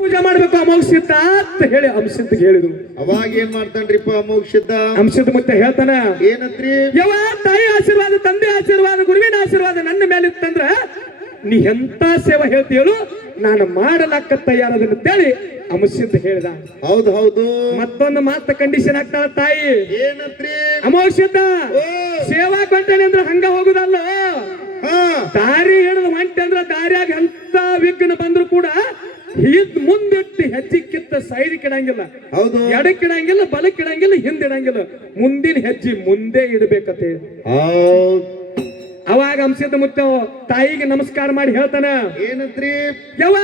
ಪೂಜೆ ಮಾಡ್ಬೇಕು ಅಮೋಘ ಸಿದ್ಧ ಅಂತ ಹೇಳಿ ಅಂಶಿದ್ದಿಗೆ ಹೇಳಿದ್ರು. ಅವಾಗ ಏನ್ ಮಾಡ್ತಾನ್ರಿಪ್ಪ ಅಮೋಘ ಸಿದ್ಧ? ಅಂಶದ ಮತ್ತೆ ಹೇಳ್ತಾನ, ಏನಂತ್ರಿ? ಯಾವ ತಾಯಿ ಆಶೀರ್ವಾದ, ತಂದೆ ಆಶೀರ್ವಾದ, ಗುರುವಿನ ಆಶೀರ್ವಾದ ನನ್ನ ಮೇಲೆ ಇತ್ತಂದ್ರ ನೀ ಎಂತ ಸೇವೆ ಹೇಳ್ತೀಯಳು ನಾನು ಮಾಡಲಾಕ ತಯಾರದನ್ನ ಅಂತೇಳಿ ಅಂಶಿದ್ದ ಹೇಳ್ದ. ಹೌದು ಹೌದು. ಮತ್ತೊಂದು ಮಾತ ಕಂಡೀಷನ್ ಆಗ್ತಾಳ ತಾಯಿ. ಏನಂತ್ರಿ? ಅಮೋಘ ಸಿದ್ಧ ಸೇವಾ ಕೊಂಟೇನೆ ಅಂದ್ರೆ ಹಂಗ ಹೋಗುದಲ್ಲ, ದಾರಿ ಹಿಡಿದು ಹೊಂಟೆ ಅಂದ್ರ ದಾರಿಯಾಗ ಎಂತ ವಿಘ್ನ ಬಂದ್ರು ಕೂಡ ಮುಂದಿಟ್ಟು ಹೆಜ್ಜೆಕ್ಕಿತ್ತ ಸೈಡ್ ಕಿಡಂಗಿಲ್ಲ, ಹೌದು, ಎಡಕ್ಕಿಡಂಗಿಲ್ಲ, ಬಲಕ್ಕಿಡಂಗಿಲ್ಲ, ಹಿಂದಿಡಂಗಿಲ್ಲ, ಮುಂದಿನ ಹೆಜ್ಜೆ ಮುಂದೆ ಇಡಬೇಕಂತ. ಅವಾಗ ಅಂಶದ ಮುತ್ತ ತಾಯಿಗೆ ನಮಸ್ಕಾರ ಮಾಡಿ ಹೇಳ್ತಾನ, ಏನಂತ್ರಿ? ಯಾವ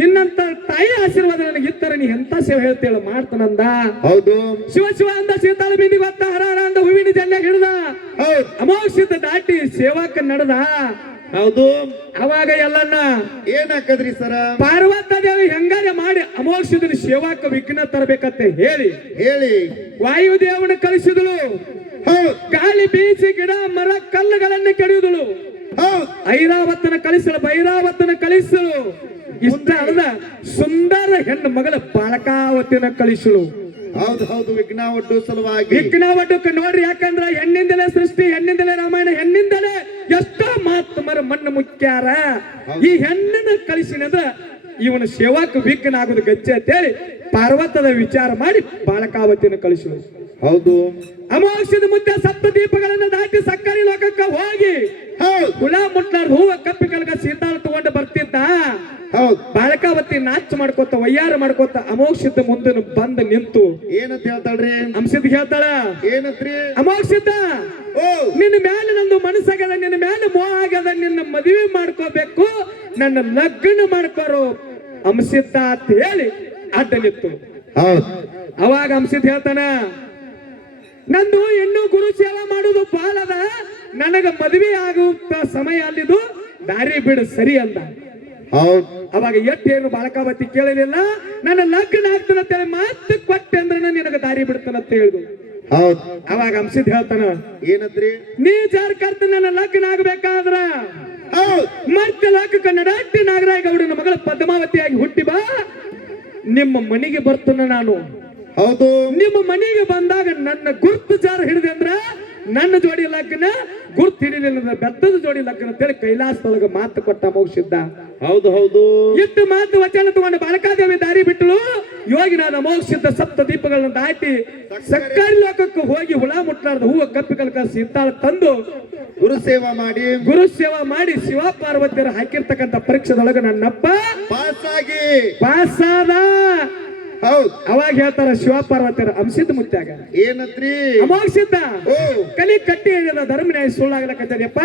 ನಿನ್ನಂತ ತಾಯಿ ಆಶೀರ್ವಾದ ನನಗೆ ಇತ್ತರ ನೀ ಎಂತ ಸೇವೆ ಹೇಳ್ತೇಳ ಮಾಡ್ತಾನಂದ. ಹೌದು. ಶಿವ ಶಿವ ಅಂದ ಸೀತಾಳ ಬಿಂದಿಗೆ ಹೊತ್ತ, ಹರ ಹರ ಅಂದ ಹೂವಿನ ಜಲ್ಲೆ ಹಿಡ್ದ, ಅಮೋಘ ಸಿದ್ಧ ದಾಟಿ ಸೇವಾಕ ನಡೆದ. ಹೌದು. ಅವಾಗ ಎಲ್ಲನ್ನ ಏನಾಕದ್ರಿ ಸರ? ಪಾರ್ವತ ದೇವಿ ಹೆಂಗಾರೆ ಮಾಡಿ ಅಮೋಘ ಸಿದ್ಧನ ಸೇವಾಕ ವಿಘ್ನ ತರಬೇಕಂತ ಹೇಳಿ ವಾಯುದೇವನ ಕಳಿಸಿದಳು. ಗಾಳಿ ಬೀಸಿ ಗಿಡ ಮರ ಕಲ್ಲುಗಳನ್ನು ಕೆಡಿಯುದಳು. ಐರಾವತನ ಕಳಿಸಲು, ಭೈರಾವತನ ಕಳಿಸಲು, ಇಷ್ಟ ಅಲ್ಲದ ಸುಂದರ ಹೆಣ್ಣು ಮಗಳ ಬಾಲಕಾವತಿನ ಕಳಿಸಲು. ಹೌದು ಹೌದು. ವಿಘ್ನಾವಡ್ಡು ಸಲುವಾಗಿ. ವಿಘ್ನಾವಡ್ಡಕ್ಕೆ ನೋಡ್ರಿ, ಯಾಕಂದ್ರ ಹೆಣ್ಣಿಂದಲೇ ಸೃಷ್ಟಿ, ಹೆಣ್ಣಿಂದಲೇ ರಾಮಾಯಣ, ಹೆಣ್ಣಿಂದಲೇ ಎಷ್ಟೋ ಮಾತುಮರ ಮಣ್ಣು ಮುಖ್ಯಾರ. ಈ ಹೆಣ್ಣನ್ನು ಕಳಿಸಿನಂದ್ರ ಇವನ ಸೇವಾಕ ವಿಘ್ನ ಆಗುದು ಗಚ್ಚೆ ಅಂತೇಳಿ ಪಾರ್ವತದ ವಿಚಾರ ಮಾಡಿ ಬಾಲಕಾವತಿನ ಕಳಿಸಲು. ಹೌದು. ಅಮೋಘದ ಮುದ್ದೆ ಸಪ್ತ ದೀಪಗಳನ್ನು ದಾಟಿ ಸಕ್ಕರೆ ಲೋಕಕ್ಕೆ ಹೋಗಿ ಹುಳ ಮುಟ್ಲಾರ್ದು ಹೂವ ಕಪ್ಪಿ ಕಲ್ಗ ಸೀತಾಳ ತಗೊಂಡು ಬರ್ತಿದ್ದ. ಬಾಲಕಾವತಿ ನಾಚ್ ಮಾಡ್ಕೋತ ವಯ್ಯಾರ ಮಾಡ್ಕೋತ ಅಮೋಘ ಮುಂದೆ ಬಂದು ನಿಂತು ಏನಂತ ಹೇಳ್ತಾಳ್ರಿ? ಅಂಶದ ಹೇಳ್ತಾಳ, ಏನಂತ್ರಿ? ಅಮೋಘ ನಿನ್ನ ಮೇಲೆ ನಂದು ಮನಸ್ಸಾಗ್ಯದ, ನಿನ್ನ ಮೇಲೆ ಮೋಹ ಆಗ್ಯದ, ನಿನ್ನ ಮದುವೆ ಮಾಡ್ಕೋಬೇಕು, ನನ್ನ ಲಗ್ನ ಮಾಡ್ಕೋರು ಅಂಶಿದ್ದ ಅಂತ ಹೇಳಿ ಅಡ್ಡ ನಿಂತು. ಅವಾಗ ಅಂಶಿದ್ ಹೇಳ್ತಾನ, ನಂದು ಇನ್ನೂ ಗುರು ಸೇವಾ ಮಾಡುದು ಬಾಲದ, ನನಗ ಮದುವೆ ಆಗುತ್ತ ಸಮಯ ಅಲ್ಲಿದು, ದಾರಿ ಬಿಡು ಸರಿ ಅಂದ. ಅವಾಗ ಎಟ್ಟೇನು ಬಾಲಕಾವತಿ ಕೇಳಲಿಲ್ಲ, ನನ್ನ ಲಗ್ನ ಆಗ್ತಾನಂತೇಳಿ ಮಾತು ಕೊಟ್ಟೆ ಅಂದ್ರೆ ನಿನಗ ದಾರಿ ಬಿಡ್ತಾನಂತ ಹೇಳಿದ್ರು. ಅವಾಗ ಅಂಶಿದ್ ಹೇಳ್ತಾನ, ಏನಂದ್ರಿ? ನೀ ಜಾರ್ ಕರ್ತ ನನ್ನ ಲಗ್ನ ಆಗ್ಬೇಕಾದ್ರ ಮತ್ತೆ ಲೋಕಕ್ಕೆ ನಡಾಟಿ ನಾಗರಾಯ ಗೌಡನ ಮಗಳ ಪದ್ಮಾವತಿಯಾಗಿ ಹುಟ್ಟಿ ಬಾ, ನಿಮ್ಮ ಮನೆಗೆ ಬರ್ತನ ನಾನು. ಹೌದು. ನಿಮ್ಮ ಮನೆಗೆ ಬಂದಾಗ ನನ್ನ ಗುರ್ತು ಜಾರ ಹಿಡಿದೆ ಅಂದ್ರ ನನ್ನ ಜೋಡಿ ಲಗ್ನ, ಗುರ್ತು ಹಿಡಿಲಿಲ್ಲ ಬೆತ್ತದ ಜೋಡಿ ಲಗ್ನ ಅಂತೇಳಿ ಕೈಲಾಸದೊಳಗ ಮಾತು ಕೊಟ್ಟ ಅಮೋಘ ಸಿದ್ಧ. ಹೌದು ಹೌದು. ಇಟ್ಟು ಮಾತು ವಚನ ತಗೊಂಡು ಬಾಲಕಾದೇವಿ ದಾರಿ ಬಿಟ್ಟಳು. ಯೋಗಿನಾದ ಅಮೋಘ ಸಿದ್ಧ ಸಪ್ತ ದೀಪಗಳನ್ನು ದಾಟಿ ಸಕ್ಕರೆ ಲೋಕಕ್ಕೆ ಹೋಗಿ ಹುಳ ಮುಟ್ಲಾರ್ದ ಹೂವ ಕಪ್ಪಿ ಕಲ್ಕ ಸೀತಾಳ ತಂದು ಗುರು ಸೇವಾ ಮಾಡಿ ಶಿವ ಪಾರ್ವತಿಯರು ಹಾಕಿರ್ತಕ್ಕಂಥ ಪರೀಕ್ಷೆದೊಳಗ ನನ್ನಪ್ಪ ಪಾಸಾದ. ಅವಾಗ ಹೇಳ್ತಾರ ಶಿವ ಪಾರ್ವತಿಯರ ಅಂಶದ ಮುತ್ಯಾಗ, ಏನಂತ್ರಿ? ಅಮೋಘ ಸಿದ್ಧ ಕಲಿ ಕಟ್ಟಿ ಹೇಳಿದ ಧರ್ಮನ್ಯಾಯ ಸುಳ್ಳಾಗ್ಲಕತ್ತದಪ್ಪ.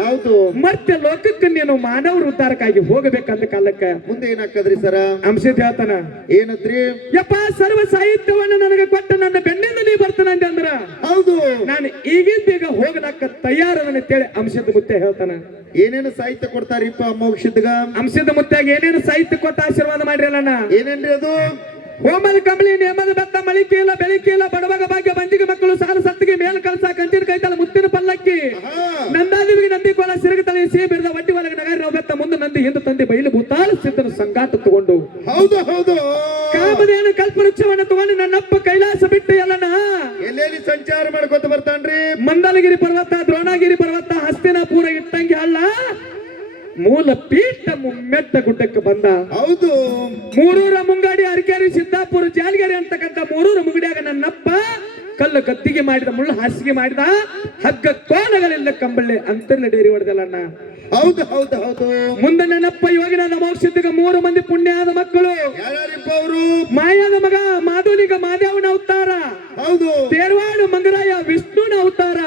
ಹೌದು. ಮತ್ತೆ ಲೋಕಕ್ಕೆ ನೀನು ಮಾನವರ ಉದ್ಧಾರಕ್ಕಾಗಿ ಹೋಗಬೇಕಂತ ಕಾಲಕ್ಕ ಮುಂದೆ ಏನಾಕದ್ರಿ ಸರ? ಅಂಶದ ಹೇಳ್ತಾನ, ಏನಂತ್ರಿ? ಯಪ್ಪ ಸರ್ವ ಸಾಹಿತ್ಯವನ್ನು ನನಗೆ ಕೊಟ್ಟ ನನ್ನ ಬೆನ್ನಿಂದ ನೀ ಬರ್ತಾನಂತೆ ಅಂದ್ರ ಹೌದು, ನಾನು ಈಗಿಂದೀಗ ಹೋಗಲಾಕ ತಯಾರದನಂತೇಳಿ ಅಂಶದ ಮುತ್ತೆ ಹೇಳ್ತಾನ. ಏನೇನು ಸಾಹಿತ್ಯ ಕೊಡ್ತಾರಿಪ್ಪ ಅಮೋಘ ಸಿದ್ಧಗ? ಅಂಶದ ಮುತ್ತಾಗ ಏನೇನು ಸಾಹಿತ್ಯ ಕೊಟ್ಟ ಆಶೀರ್ವಾದ ಮಾಡಿರಲ್ಲ. ಏನೇನ್ರಿ ಅದು? ಹೋಮದ ಕಂಬಳಿ ನೇಮದ ಬೆತ್ತ ಮಳಿಕೆ ಇಲ್ಲ ಬೆಳಿಕೆ ಇಲ್ಲ, ಬಡವಾಗ ಭಾಗ್ಯ ಬಂದಿಗೆ ಮಕ್ಕಳು ಸಾಲ ಸತ್ತಿಗೆ ಮೇಲ್ ಕಲ್ಸ ಕಂಚಿನ ಕೈತಲ ಮುತ್ತಿನ ಪಲ್ಲಕ್ಕಿ, ನಂದಾದಿವಿಗೆ ನಂದಿ ಕೋಲ ಸಿರಗ ತಲೆ ಸೇ ಬಿಡದ ಒಟ್ಟಿ ಒಳಗೆ ನಗರ ನಾವು ಬೆತ್ತ ಮುಂದೆ ನಂದಿ ಹಿಂದೆ ತಂದೆ ಬೈಲು ಭೂತಾಳ ಸಿದ್ಧನ ಸಂಗಾಟ ತಗೊಂಡು. ಹೌದು ಹೌದು. ಕಾಮದೇನು ಕಲ್ಪವೃಕ್ಷವನ್ನು ತಗೊಂಡು ನನ್ನಪ್ಪ ಕೈಲಾಸ ಬಿಟ್ಟು ಎಲ್ಲನ ಎಲ್ಲೆಲ್ಲಿ ಸಂಚಾರ ಮಾಡ್ಕೊತ ಬರ್ತಾನ್ರಿ? ಮಂದಲಗಿರಿ ಪರ್ವತ, ದ್ರೋಣಗಿರಿ ಪರ್ವತ, ಹಸ್ತಿನಾಪುರ, ಇಟ್ಟಂಗಿ ಹಳ್ಳ, ಮೂಲ ಪೀಠ ಮೆಟ್ಟ ಗುಡ್ಡಕ್ಕೆ ಬಂದ. ಹೌದು. ಮೂರೂರ ಮುಂಗಾಡಿ, ಅರಕೆರೆ, ಸಿದ್ದಾಪುರ, ಜಾಲಗೆರೆ ಅಂತಕ್ಕಂಥ ಮೂರೂರ ಮುಂಗಡಿಯಾಗ ನನ್ನಪ್ಪ ಕಲ್ಲು ಗದ್ದಿಗೆ ಮಾಡಿದ, ಮುಳ್ಳು ಹಾಸಿಗೆ ಮಾಡಿದ, ಹಗ್ಗ ಕೋಲಗಳಿಲ್ಲ ಕಂಬಳ್ಳಿ ಅಂತರ್ಲ ಡೇರಿ ಹೊಡೆದಲ್ಲ. ಹೌದು ಹೌದು ಹೌದು. ಮುಂದೆ ನನ್ನಪ್ಪ ಯೋಗಿನಾದ ಅಮೋಘ ಸಿದ್ಧಗ 3 ಮಂದಿ ಪುಣ್ಯಾದ ಮಕ್ಕಳು. ಅವರು ಮಾಯಾದ ಮಗ ಮಾಧುಲಿಗ ಮಾದೇವನ ಅವತಾರ. ಹೌದು. ತೇರ್ವಾಡು ಮಂಗರಾಯ ವಿಷ್ಣುನ ಅವತಾರ.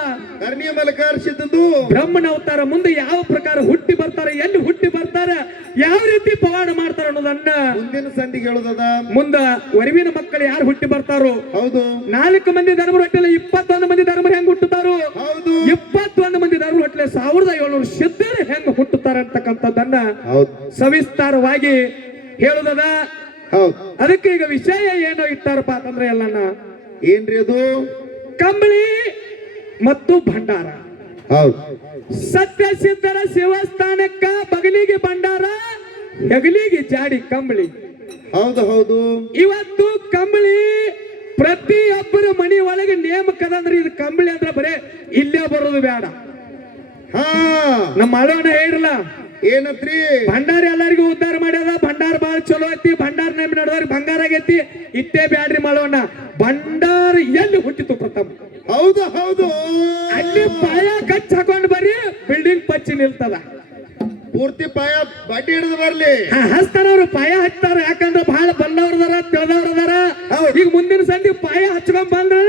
ಕರ್ಣಿಯ ಮಲಕಾರ ಸಿದ್ಧಂದು ಬ್ರಹ್ಮನ ಅವತಾರ. ಮುಂದೆ ಯಾವ ಪ್ರಕಾರ ಹುಟ್ಟಿ ಬರ್ತಾರೆ, ಎಲ್ಲಿ ಹುಟ್ಟಿ ಬರ್ತಾರೆ, ಯಾವ ರೀತಿ ಪವಾಡ ಮಾಡ್ತಾರ ಅನ್ನೋದನ್ನ ಮುಂದಿನ ಸಂಧಿಗೆ ಹೇಳುದದ. ಮುಂದ ವರಿವಿನ ಮಕ್ಕಳು ಯಾರು ಹುಟ್ಟಿ ಬರ್ತಾರೋ. ಹೌದು. 4 ಮಂದಿ ಧರ್ಮ ಹೊಟ್ಟಲೆ 21 ಮಂದಿ ಧರ್ಮ ಹೆಂಗ್ ಹುಟ್ಟುತ್ತಾರೋ. ಹೌದು. 21 ಮಂದಿ ಧರ್ಮ ಹೊಟ್ಟಲೆ 1700 ಸಿದ್ಧರು ಹೆಂಗ್ ಹುಟ್ಟುತ್ತಾರೆ ಅಂತಕ್ಕಂಥದ್ದನ್ನ ಸವಿಸ್ತಾರವಾಗಿ ಹೇಳುದದ. ಅದಕ್ಕೆ ಈಗ ವಿಷಯ ಏನೋ ಇಟ್ಟಾರಪ್ಪ ಅಂತಂದ್ರೆ ಎಲ್ಲನ ಏನ್ರಿ ಅದು? ಕಂಬಳಿ ಮತ್ತು ಭಂಡಾರ. ಸತ್ಯ ಸಿದ್ಧರ ಶಿವಸ್ಥಾನಕ್ಕ ಬಗಲಿಗೆ ಭಂಡಾರ, ಹೆಗಲಿಗೆ ಜಾಡಿ ಕಂಬಳಿ. ಹೌದು ಹೌದು ಇವತ್ತು ಕಂಬಳಿ ಪ್ರತಿಯೊಬ್ಬರ ಮನಿ ಒಳಗೆ ನೇಮಕದ ಅಂದ್ರೆ ಇದು ಕಂಬಳಿ ಅಂದ್ರೆ ಬರೇ ಇಲ್ಲೇ ಬರೋದು ಬೇಡ. ಹಾ ನಮ್ಮ ಅಳವನ ಹೇಳಿರಲ್ಲ ಏನತ್ರಿ ಭಂಡಾರ ಎಲ್ಲರಿಗೂ ಉದ್ಧಾರ ಮಾಡ್ಯದ. ಭಂಡಾರ ಬಾಳ ಚಲೋ ಐತಿ. ಭಂಡಾರ ನೇಮ ನಡೆದವ್ರಿಗೆ ಬಂಗಾರ ಆಗೈತಿ. ಇಟ್ಟೇ ಬ್ಯಾಡ್ರಿ ಮಳವಣ್ಣ. ಭಂಡಾರ ಎಲ್ಲಿ ಹುಟ್ಟಿತು ಪ್ರಥಮ? ಹೌದು ಹೌದು ಅಲ್ಲಿ ಪಾಯ ಕಚ್ ಹಾಕೊಂಡ್ ಬರ್ರಿ, ಬಿಲ್ಡಿಂಗ್ ಪಚ್ಚಿ ನಿಲ್ತದ. ಪೂರ್ತಿ ಪಾಯ ಬಡ್ಡಿ ಹಿಡಿದು ಬರ್ಲಿ. ಹಚ್ತಾರವ್ರು ಪಾಯ ಹಚ್ತಾರ. ಯಾಕಂದ್ರ ಬಹಳ ಬಲ್ಲವ್ರದಾರ, ತಿಳಿದವ್ರದಾರ. ಈಗ ಮುಂದಿನ ಸಂಧಿ ಪಾಯ ಹಚ್ಕೊಂಡ್ ಬಂದ್ರ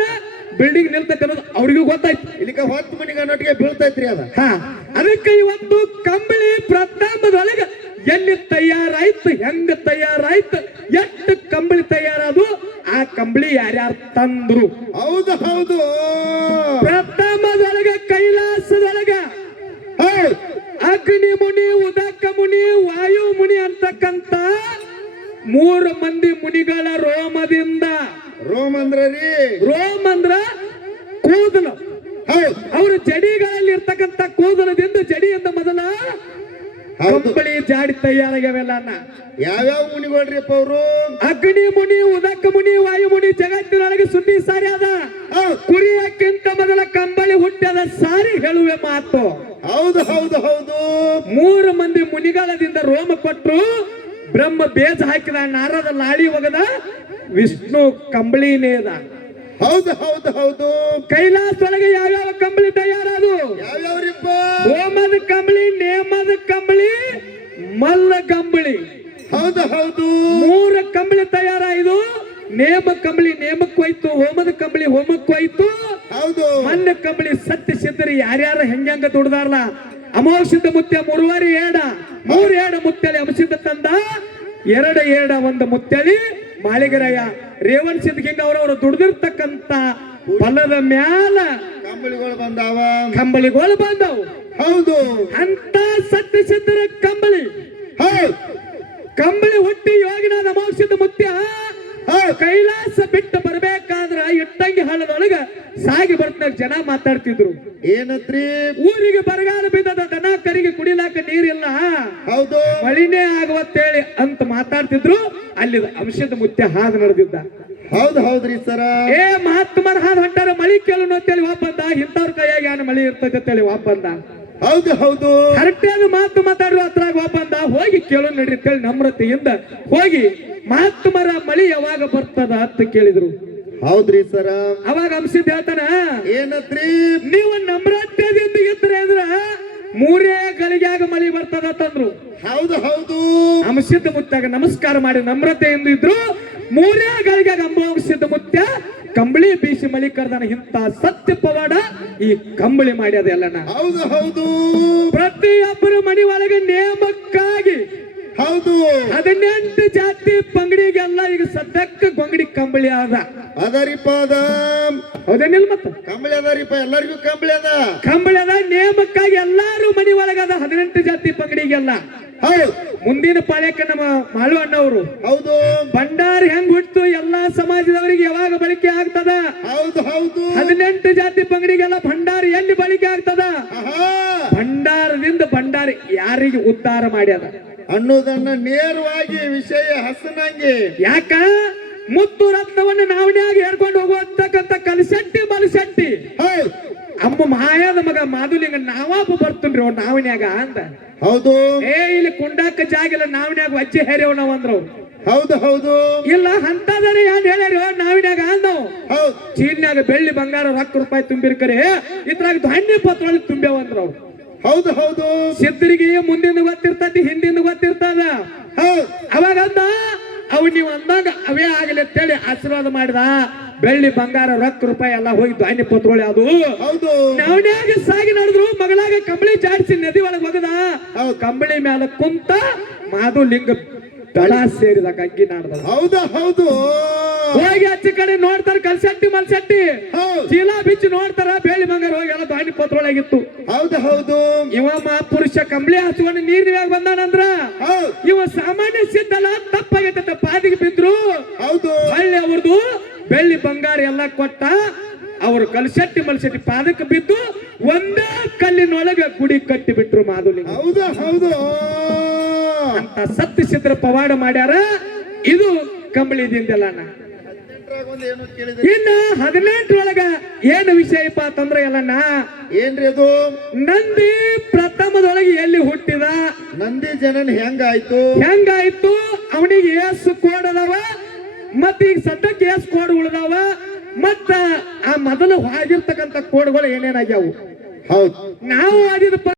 ಬಿಲ್ಡಿಂಗ್ ನಿಲ್ತೈತಿ ಅನ್ನೋದು ಅವ್ರಿಗೂ ಗೊತ್ತಾಯ್ತು. ಇಲ್ಲಿಕ ಹೊತ್ತು ಮನಿಗೆ ಅನ್ನೋಟಿಗೆ ಬೀಳ್ತೈತ್ರಿ ಅದ. ಅದಕ್ಕೆ ಇವತ್ತು ಕಂಬಳಿ ಪ್ರಥಮದೊಳಗ ಎಲ್ಲಿ ತಯಾರಾಯ್ತು, ಹೆಂಗ ತಯಾರಾಯ್ತು, ಎಷ್ಟು ಕಂಬಳಿ ತಯಾರಾದು, ಆ ಕಂಬಳಿ ಯಾರ್ಯಾರು ತಂದ್ರು. ಹೌದು ಹೌದು ಪ್ರಥಮದೊಳಗ ಕೈಲಾಸದೊಳಗ ಅಗ್ನಿ ಮುನಿ, ಉದಕ ಮುನಿ, ವಾಯು ಮುನಿ ಅಂತಕ್ಕಂತ 3 ಮಂದಿ ಮುನಿಗಳ ರೋಮದಿಂದ. ರೋಮ್ ಅಂದ್ರ ರೀ, ರೋಮ್ ಅಂದ್ರ ಕೂದಲು. ಅವ್ರ ಜಡಿಗಳಲ್ಲಿ ಇರ್ತಕ್ಕಂಥ ಕೂದಲದಿಂದ, ಜಡಿಯಿಂದ ಮೊದಲ ಕಂಬಳಿ ಜಾಡಿ ತಯಾರಾಗ್ಯಾವೆಲ್ಲ. ಯಾವ್ಯಾವ ಮುನಿಗಳ್ರಿಪ್ಪ ಅವರು? ಅಗ್ನಿ ಮುನಿ, ಉದಕ ಮುನಿ, ವಾಯು ಮುನಿ. ಜಗತ್ತಿನೊಳಗೆ ಸುದ್ದಿ ಸಾರಿ ಅದ. ಕುರಿಯಕ್ಕಿಂತ ಮೊದಲ ಕಂಬಳಿ ಹುಟ್ಟ್ಯದ ಸಾರಿ ಹೇಳುವೆ ಮಾತು. ಹೌದು ಹೌದು ಹೌದು 3 ಮಂದಿ ಮುನಿಗಳದಿಂದ ರೋಮ ಕೊಟ್ರು. ಬ್ರಹ್ಮ ಬೇಜ ಹಾಕಿದ, ನಾರದ ಲಾಳಿ ಒಗದ, ವಿಷ್ಣು ಕಂಬಳಿನೇದ. ಹೌದು ಹೌದು ಹೌದು ಕೈಲಾಸದೊಳಗೆ ಯಾವ್ಯಾವ ಕಂಬಳಿ ತಯಾರದು? ಯಾವ್ಯಾವ್ರಿಪ್ಪ? ಹೋಮದ ಕಂಬಳಿ, ನೇಮದ ಕಂಬಳಿ, ಮಲ್ಲ ಕಂಬಳಿ. ಹೌದು ಹೌದು 3 ಕಂಬಳಿ ತಯಾರಾಯ್ತು. ನೇಮ ಕಂಬಳಿ ನೇಮಕ್ಕೆ ಹೋಯ್ತು, ಹೋಮದ ಕಂಬಳಿ ಹೋಮಕ್ಕೆ ಹೋಯ್ತು, ಹೌದು ಮಲ್ಲ ಕಂಬಳಿ ಸತ್ಯ ಸಿದ್ಧರಿ ಯಾರ್ಯಾರ ಹೆಂಗ ದುಡ್ದಾರಲ್ಲ. ಅಮಾವಾಸ್ಯದ ಮುತ್ಯ 3 ಏಡ, 3 ಏಡ ಮುತ್ತಳಿ ಅಮಸಿದ್ದ ತಂದ. 2 ಏಡ 1 ಮುತ್ತಳಿ ಮಾಳಿಗರಾಯ ರೇವಣ್ ಸಿದ್ಧಗಿಂಗ ಅವರವರು ದುಡ್ದಿರ್ತಕ್ಕಂತ ಫಲದ ಮ್ಯಾಲ ಕಂಬಳಿಗಳು ಬಂದಾವ, ಕಂಬಳಿಗಳು ಬಂದವು. ಹೌದು ಅಂತ ಸತ್ಯ ಸಿದ್ಧರ ಕಂಬಳಿ. ಕಂಬಳಿ ಹುಟ್ಟಿ ಯೋಗಿನಾದ ಅಮಾವಾಸ್ಯದ ಮುತ್ಯ ಕೈಲಾಸ ಬಿಟ್ಟು ಬರ್ಬೇಕಾದ್ರ ಇಟ್ಟಂಗಿ ಹಳ್ಳದೊಳಗ ಸಾಗಿ ಬರ್ತಾಗ ಜನ ಮಾತಾಡ್ತಿದ್ರು. ಏನತ್ರಿ? ಊರಿಗೆ ಬರಗಾಲ ಬಿದ್ದದ, ದನ ಕರಿಗೆ ಕುಡಿಲಾಕ ನೀರಿಲ್ಲ, ಹೌದು ಮಳಿನೇ ಆಗುವತ್ತೇಳಿ ಅಂತ ಮಾತಾಡ್ತಿದ್ರು. ಅಲ್ಲಿ ಅಂಶದ ಮುತ್ಯ ಹಾದು ನಡೆದಿದ್ದ. ಹೌದು ಹೌದ್ರಿ ಸರ. ಮಹಾತ್ಮರ ಹಾದು ಹೊಂಟಾರ, ಮಳಿ ಕೇಳು ಅಂತೇಳಿ ವಾಪಂದ. ಇಂಥವ್ರ ಕೈಯಾಗಿ ಏನ್ ಮಳಿ ಇರ್ತೈತೆ ಅಂತೇಳಿ ವಾಪಂದ. ಹೌದು ಹೌದು ಕರೆಕ್ಟೇ ಅದು ಮಾತು ಮಾತಾಡುವ ಹತ್ರಾಗ ವಾಪಂದ. ಹೋಗಿ ಕೇಳು ನಡ್ರಿ ಅಂತೇಳಿ ನಮ್ರತೆಯಿಂದ ಹೋಗಿ ಮಹಾತ್ಮರ ಮಳಿ ಯಾವಾಗ ಬರ್ತದ ಅಂತ ಕೇಳಿದ್ರು. ಹೌದ್ರಿ ಸರ. ಅವಾಗ ಅಂಶದ ಹೇಳ್ತಾನ, ಏನತ್ರಿ? ನೀವು ನಮ್ರತೆಯಿಂದ ಇದ್ರೆ ಅಂದ್ರ 3 ಗಳಿಗ್ಯಾಗ ಮಳಿ ಬರ್ತದ ತಂದ್ರು. ಹೌದು ಹೌದು ಅಂಶದ ಮುತ್ಯಾಗ ನಮಸ್ಕಾರ ಮಾಡಿ ನಮ್ರತೆಯಿಂದ ಇದ್ರು. 3 ಗಳಿಗ್ಯಾಗ ಅಂಶದ ಮುತ್ಯ ಕಂಬಳಿ ಬೀಸಿ ಮಳಿ ಕರ್ದಾನ. ಇಂತ ಸತ್ಯ ಪವಾಡ ಈ ಕಂಬಳಿ ಮಾಡ್ಯದ ಎಲ್ಲನ. ಹೌದು ಹೌದು ಪ್ರತಿಯೊಬ್ಬರ ಮನಿ ಒಳಗೆ ನೇಮಕ್ಕಾಗಿ ಹೌದು 18 ಜಾತಿ ಪಂಗಡಿಗೆಲ್ಲ ಈಗ ಸದ್ಯಕ್ಕೆ ಗೊಂಗಡಿ ಕಂಬಳಿ ಅದ. ಅದರಿಪ್ಪ ಅದ. ಹೌದೇನಿಲ್ಲ? ಮತ್ತ ಕಂಬಳಿ ಅದರಿಪ್ಪ, ಎಲ್ಲರಿಗೂ ಕಂಬಳಿ ಅದ. ಕಂಬಳಿ ಅದ, ನೇಮಕ್ಕಾಗಿ ಎಲ್ಲಾರು ಮನಿ ಒಳಗದ 18 ಜಾತಿ ಪಂಗಡಿಗೆಲ್ಲ. ಹೌದು ಮುಂದಿನ ಪಾಳ್ಯಕ್ಕೆ ನಮ್ಮ ಮಾಳು ಅಣ್ಣವರು ಹೌದು ಭಂಡಾರ ಹೆಂಗ್ ಹುಟ್ಟು ಎಲ್ಲಾ ಸಮಾಜದವರಿಗೆ ಯಾವಾಗ ಬಳಕೆ ಆಗ್ತದ? ಹೌದು ಹೌದು 18 ಜಾತಿ ಪಂಗಡಿಗೆಲ್ಲ ಭಂಡಾರ ಎಲ್ಲಿ ಬಳಕೆ ಆಗ್ತದ? ಭಂಡಾರದಿಂದ ಭಂಡಾರ ಯಾರಿಗೆ ಉದ್ಧಾರ ಮಾಡ್ಯದ ಅನ್ನೋದನ್ನ ನೇರವಾಗಿ ವಿಷಯ ಹಸನಂಗೆ. ಯಾಕ ಮುತ್ತು ರತ್ನವನ್ನ ನಾವನ್ಯಾಗ ಹೇಳ್ಕೊಂಡು ಹೋಗುವಂತಕ್ಕಂಥ ಕಲಶೆಟ್ಟಿ ಬಲಶೆಟ್ಟಿ ಅಮ್ಮ ಮಾಯಾದ ಮಗ ಮಾಧುಲಿಂಗ ನಾವಾಪ ಬರ್ತನ್ರಿ ಅವ್ರು ನಾವನ್ಯಾಗ ಅಂತ. ಹೌದು ಇಲ್ಲಿ ಕುಂಡಾಕ ಜಾಗಿಲ್ಲ, ನಾವನ್ಯಾಗ ವಜ್ಜೆ ಹೇರ್ಯವ್ ನಾವ್ ಅಂದ್ರು. ಹೌದು ಹೌದು ಇಲ್ಲ ಅಂತದರೆ ಏನ್ ಹೇಳ್ಯಾರ ನಾವಿನ್ಯಾಗ ಅಂದವು. ಹೌದು ಚೀನ್ಯಾಗ ಬೆಳ್ಳಿ ಬಂಗಾರ ರೊಕ್ಕ ರೂಪಾಯಿ ತುಂಬಿರ್ಕರೆ ಇದ್ರಾಗ ಧಾನ್ಯ ಪತ್ರೊಳಗೆ ತುಂಬ್ಯಾವ ಅಂದ್ರು. ಹೌದು ಹೌದು ಸಿದ್ಧರಿಗೆ ಮುಂದಿಂದ ಗೊತ್ತಿರ್ತತಿ, ಹಿಂದಿಂದ ಗೊತ್ತಿರ್ತದ. ಅವಾಗ ಅಂದ ಅವ್ ನೀವ್ ಅಂದಾಗ ಅವೇ ಆಗಲಿ ಅಂತೇಳಿ ಆಶೀರ್ವಾದ ಮಾಡಿದ. ಬೆಳ್ಳಿ ಬಂಗಾರ ರೊಕ್ಕ ರೂಪಾಯಿ ಎಲ್ಲ ಹೋಗಿ ಧಾನ್ಯ ಪತ್ರೊಳೆ ಅದು ಹೌದು ನಾವನ್ಯಾಗ ಸಾಗಿ ನಡೆದ್ರು. ಮಗಳಾಗ ಕಂಬಳಿ ಜಾಡಿಸಿ ನದಿ ಒಳಗೆ ಹೋಗದ. ಕಂಬಳಿ ಮ್ಯಾಲ ಕುಂತ ಮಾಧುಲಿಂಗ ದಳ ಸೇರಿದ ಕಗ್ಗಿ ನಾಡ್ದ. ಹೌದು ಹೌದು ಹೋಗಿ ಆಚೆ ಕಡೆ ನೋಡ್ತಾರ, ಕಲ್ಸಟ್ಟಿ ಮಲ್ಸಟ್ಟಿ ಚೀಲ ಬಿಚ್ಚಿ ನೋಡ್ತಾರ. ಬೆಳ್ಳಿ ಬಂಗಾರ ಹೋಗಿ ಎಲ್ಲ ಧಾನ್ಯ ಪತ್ರೊಳಗಿತ್ತು. ಹೌದು ಹೌದು ಇವ ಮಹಾಪುರುಷ ಕಂಬಳಿ ಹಚ್ಕೊಂಡು ನೀರಿನಾಗ ಬಂದಾನಂದ್ರ ಇವ ಸಾಮಾನ್ಯ ಸಿದ್ಧಲ್ಲ, ತಪ್ಪಾಗೈತ. ಪಾದಿಗೆ ಬಿದ್ರು. ಹೌದು ಹಳ್ಳಿ ಅವ್ರದು ಬೆಳ್ಳಿ ಬಂಗಾರ ಎಲ್ಲ ಕೊಟ್ಟ. ಅವರು ಕಲ್ಸಟ್ಟಿ ಮಲ್ಸಟ್ಟಿ ಪಾದಕ್ಕೆ ಬಿದ್ದು ಒಂದೇ ಕಲ್ಲಿನೊಳಗೆ ಗುಡಿ ಕಟ್ಟಿ ಬಿಟ್ರು ಮಾಧುಲಿಂಗ. ಹೌದು ಹೌದು ಅಂತ ಸತ್ಯ ಸಿದ್ಧರ ಪವಾಡ ಮಾಡ್ಯಾರ. ಇದು ಕಂಬಳಿದಿಂದಲ್ಲಣ್ಣ. ಏನು ಕೇಳಿದ್ರಿ? ಇನ್ನು 18ರೊಳಗ ಏನು ವಿಷಯಪ್ಪ ಅಂತಂದ್ರೆ ಎಲ್ಲಣ್ಣ, ಏನ್ರಿ ಅದು? ನಂದಿ ಪ್ರಥಮದೊಳಗೆ ಎಲ್ಲಿ ಹುಟ್ಟಿದ, ನಂದಿ ಜನನ್ ಹೆಂಗಾಯ್ತು, ಹೆಂಗಾಯ್ತು, ಅವನಿಗೆ ಏಸು ಕೋಡ್ ಅದಾವ, ಮತ್ತ ಈಗ ಸದ್ಯಕ್ಕೆ ಏಸು ಕೋಡ್ ಉಳ್ದಾವ, ಮತ್ತ ಆ ಮೊದಲು ಆಗಿರ್ತಕ್ಕಂಥ ಕೋಡ್ಗಳು ಏನೇನಾಗ್ಯಾವು. ಹೌದು ನಾವು ಆದಿದ